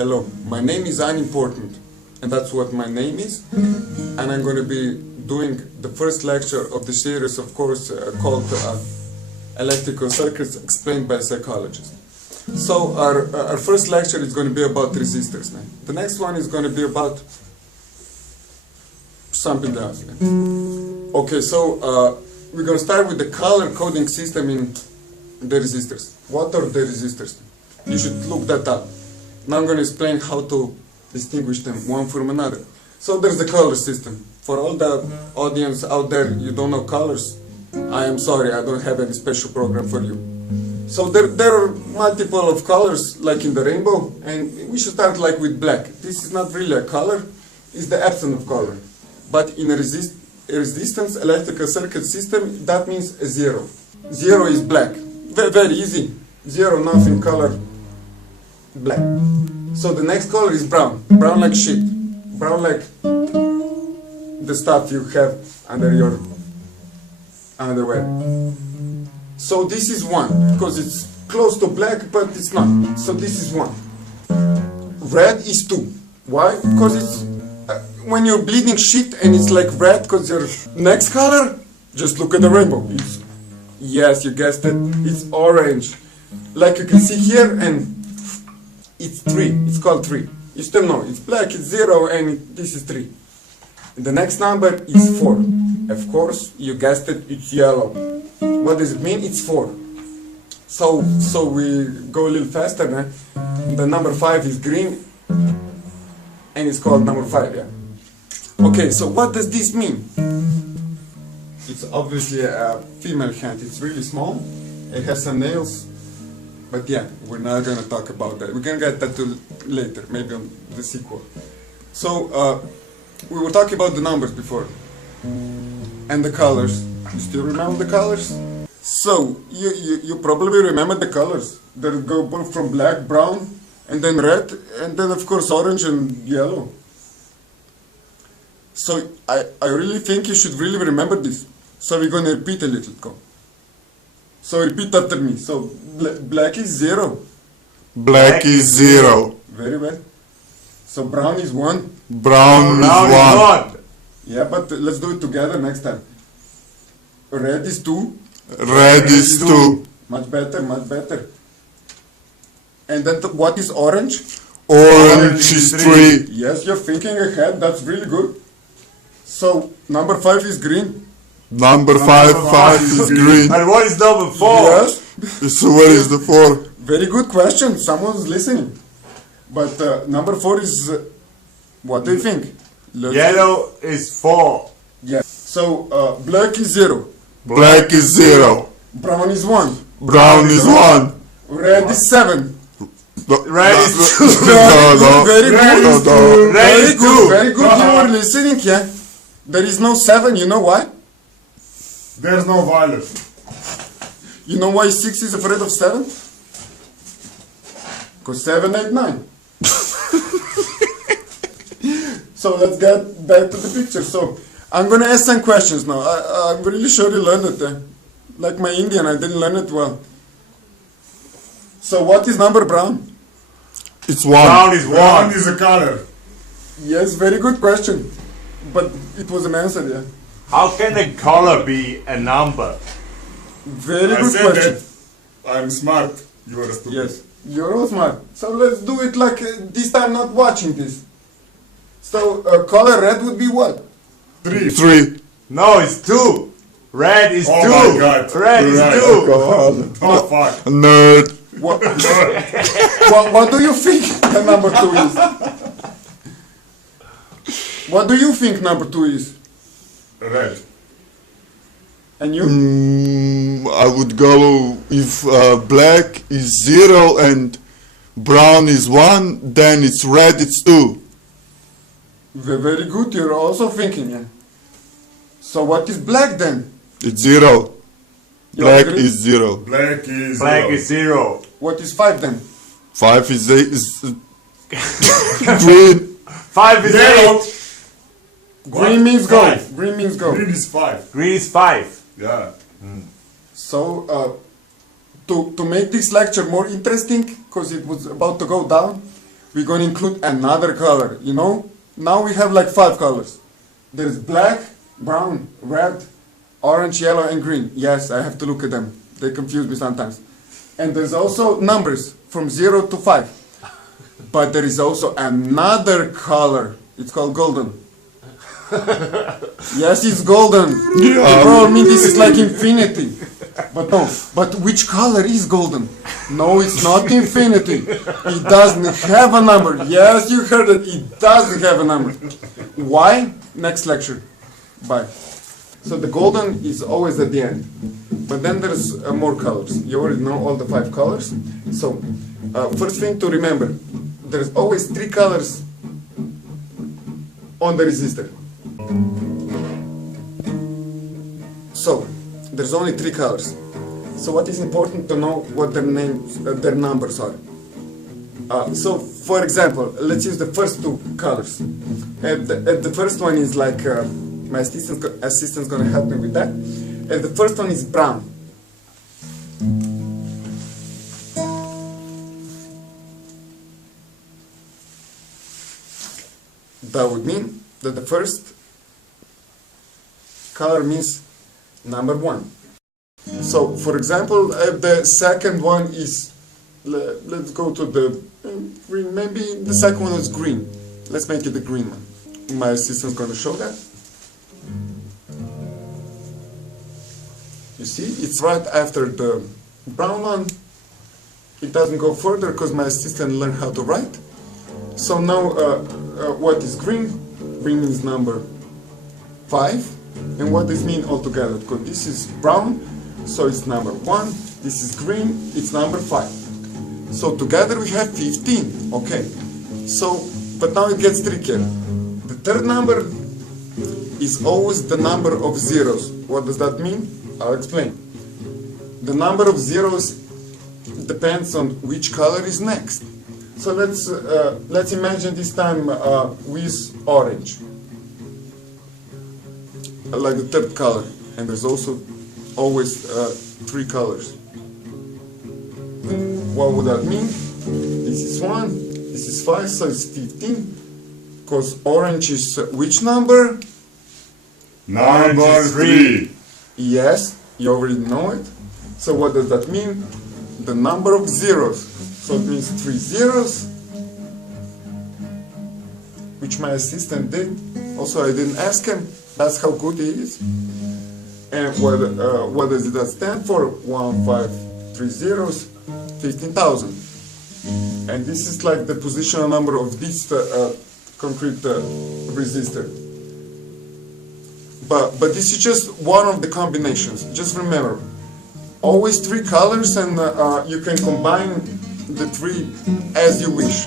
Hello, my name is unimportant, and that's what my name is, and I'm going to be doing the first lecture of the series of course called Electrical Circuits Explained by a Psychologist. So our first lecture is going to be about resistors. Now. The next one is going to be about something else. Okay, so we're going to start with the color coding system in the resistors. What are the resistors? You should look that up. Now I'm going to explain how to distinguish them one from another. So there's the color system. For all the audience out there, you don't know colors, I am sorry, I don't have any special program for you. So there are multiple of colors, like in the rainbow, and we should start like with black. This is not really a color, it's the absence of color. But in a resistance electrical circuit system, that means a zero. Zero is black. Very easy. Zero, nothing, color, black. So the next color is brown. Brown like shit. Brown like the stuff you have under your underwear. So this is 1, because it's close to black, but it's not. So this is 1. Red is 2. Why? Because it's when you're bleeding shit and it's like red, because your next color, just look at the rainbow. Yes, you guessed it. It's orange. Like you can see here, and it's 3. It's called 3. You still know it's black, it's 0, and this is 3. And the next number is 4. Of course, you guessed it. It's yellow. What does it mean? It's 4. So we go a little faster now. The number 5 is green, and it's called number 5. Yeah. Okay. So what does this mean? It's obviously a female hand. It's really small. It has some nails. But yeah, we're not going to talk about that. We're going to get that to later, maybe on the sequel. So, we were talking about the numbers before. And the colors. You still remember the colors? So, you probably remember the colors. That go both from black, brown, and then red, and then of course orange and yellow. So, I really think you should really remember this. So we're going to repeat a little. Go. So repeat after me. So black is 0. Black is 0. Very well. So brown is 1. Brown is 1. Yeah, but let's do it together next time. Red is 2. Red is 2. Much better, much better. And then what is orange? Orange is 3. Yes, you're thinking ahead. That's really good. So number 5 is green. Number 5 is green. And what is number 4? Yes. So what is the 4? Very good question. Someone's listening. But number 4 is, what do you think? Yellow is 4. Yeah. So black is 0. Black is 0. Brown is 1. Brown is 1. Red is 7. Red is 2. Very good. Red is 2. Very good. You were listening, yeah. There is no 7. You know why? There's no violet. You know why 6 is afraid of 7? Because 7, 8, 9. So let's get back to the picture. So I'm going to ask some questions now. I'm really sure you learned it. Like my Indian, I didn't learn it well. So what is number brown? It's 1. Brown is 1. Brown is a color. Yes, very good question. But it was an answer, yeah. How can a color be a number? Very I good said question. that I'm smart. You are stupid. Yes, you're all smart. So let's do it like this time, not watching this. So color red would be what? 3. No, it's 2. Red is 2. Oh my God. Red is Right. 2. Oh fuck. Nerd. What do you think the number 2 is? What do you think number 2 is? Red. And you? I would go if black is 0 and brown is 1, then it's red, it's 2. Very good, you're also thinking, yeah. So what is black then? It's 0. You Black agree? is 0. Black is Black zero. is 0. What is 5 then? 5 is green. 5 is Yellow. 8. Green means go. Five. Green means go. Green is 5. Green is 5. Yeah. So to make this lecture more interesting, because it was about to go down, we're going to include another color, you know? Now we have like 5 colors. There's black, brown, red, orange, yellow, and green. Yes, I have to look at them. They confuse me sometimes. And there's also numbers from 0 to 5. But there is also another color. It's called golden. Yes, it's golden. Yeah. Bro, I mean, this is like infinity. But no, but which color is golden? No, it's not infinity. It doesn't have a number. Yes, you heard it. It doesn't have a number. Why? Next lecture. Bye. So the golden is always at the end. But then there's more colors. You already know all the 5 colors. So, first thing to remember, there's always 3 colors on the resistor. So, there's only 3 colors. So what is important to know what their names, their numbers are. So, for example, let's use the first 2 colors. And the first one is like, my assistant's gonna help me with that. And the first one is brown. That would mean that the first color means number 1. So, for example, the second one is, let's go to the green, maybe the second one is green. Let's make it the green one. My assistant's going to show that. You see, it's right after the brown one. It doesn't go further because my assistant learned how to write. So now, what is green? Green is number 5. And what does it mean altogether? Because this is brown, so it's number 1. This is green, it's number 5. So together we have 15. Okay. So, but now it gets trickier. The third number is always the number of zeros. What does that mean? I'll explain. The number of zeros depends on which color is next. So let's imagine this time we use orange, like the third color, and there's also always 3 colors. What would that mean? This is 1, this is 5, so it's 15. Because orange is which number? Number 3. Yes, you already know it. So what does that mean? The number of zeros. So it means 3 zeros, which my assistant did. Also, I didn't ask him. That's how good he is. And what does it stand for? 1, 5, 3 zeros, 15,000. And this is like the positional number of this concrete resistor. But this is just one of the combinations. Just remember, always 3 colors, and you can combine the 3 as you wish.